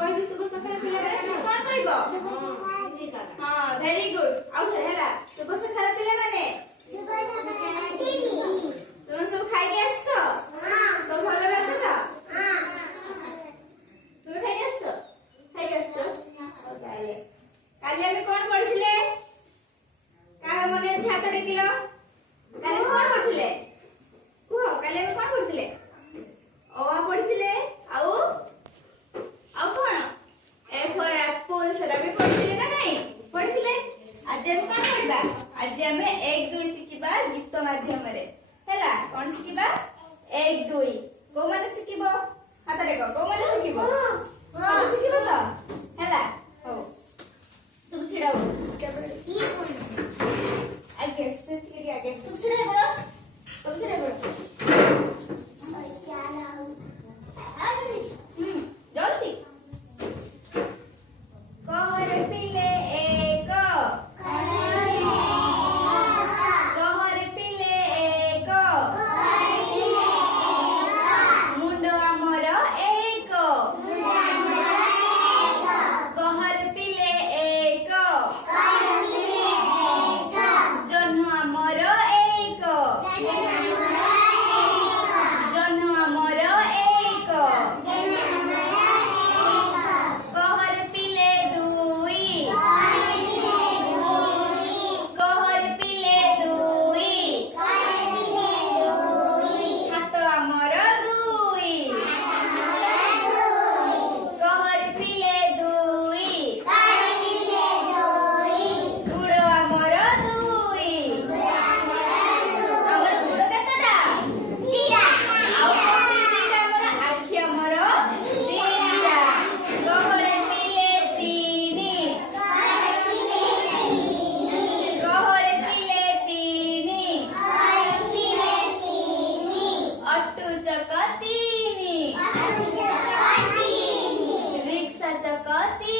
କହିବି ଶୁଭ ସକାଳ ପିଲାମାନେ କଣ କହିବ? ହଁ ଭେରି ଗୁଡ। ଆଉ ଥରେ ହେଲା ଶୁଭ ସକାଳ ପିଲାମାନେ। ତୁମେ ସବୁ ଖାଇକି ଆସିଛ? ସବୁ ଭଲରେ ଅଛ ତ? ତୁମେ ଖାଇକି ଆସିଛ? ଖାଇକି ଆସିଛ? କାଲି ଆମେ କଣ ପଢିଥିଲେ? କାହାର ମନେ ଅଛି ହାତ ଟେକିଲ? କାଲି ଆମେ କଣ ପଢିଥିଲେ? କୁହ କାଲି ଆମେ କଣ ପଢିଥିଲେ? ଅ ଆ ପଢିଥିଲେ। ଆଉ କଣ? A for apple ସେଟା ବି ପଢିଥିଲେ ନା ନାହିଁ? ପଢିଥିଲେ। ଆଜି ଆମେ କଣ ପଢିବା? ଆଜି ଆମେ 1 2 ଶିଖିବା ଗୀତ ମାଧ୍ୟମରେ। ହେଲା କଣ ଶିଖିବା? 1 2 କୋଉମାନେ ଶିଖିବ? ହାତ ଟେକ। କୋଉମାନେ ଶିଖିବ? ଶିଖିବ ତ? ହେଲା ହଉ तुम छिड़ा हो आगे से ठीक आगे तुम छिड़ा करो तुम छिड़ा करो जल्दी कहर पिले एक कहर पिले एक मुंड आमर एक कहर पिले एक जन्म आमर एक जन्म आमर एक कहर पिले दुई कहर पिले दुई हाथ आमर दुई कहर पिले दुई गुड़ आमर दुई आमर गुड़ केतटा ଆଉ ଦିଟା ଆମର ଆଖି ଆମର ଦିଟା कहर पिले ତିନି कहर पिले ତିନି ଅଟୁ ଚକ ତିନି रिक्शा चक तीन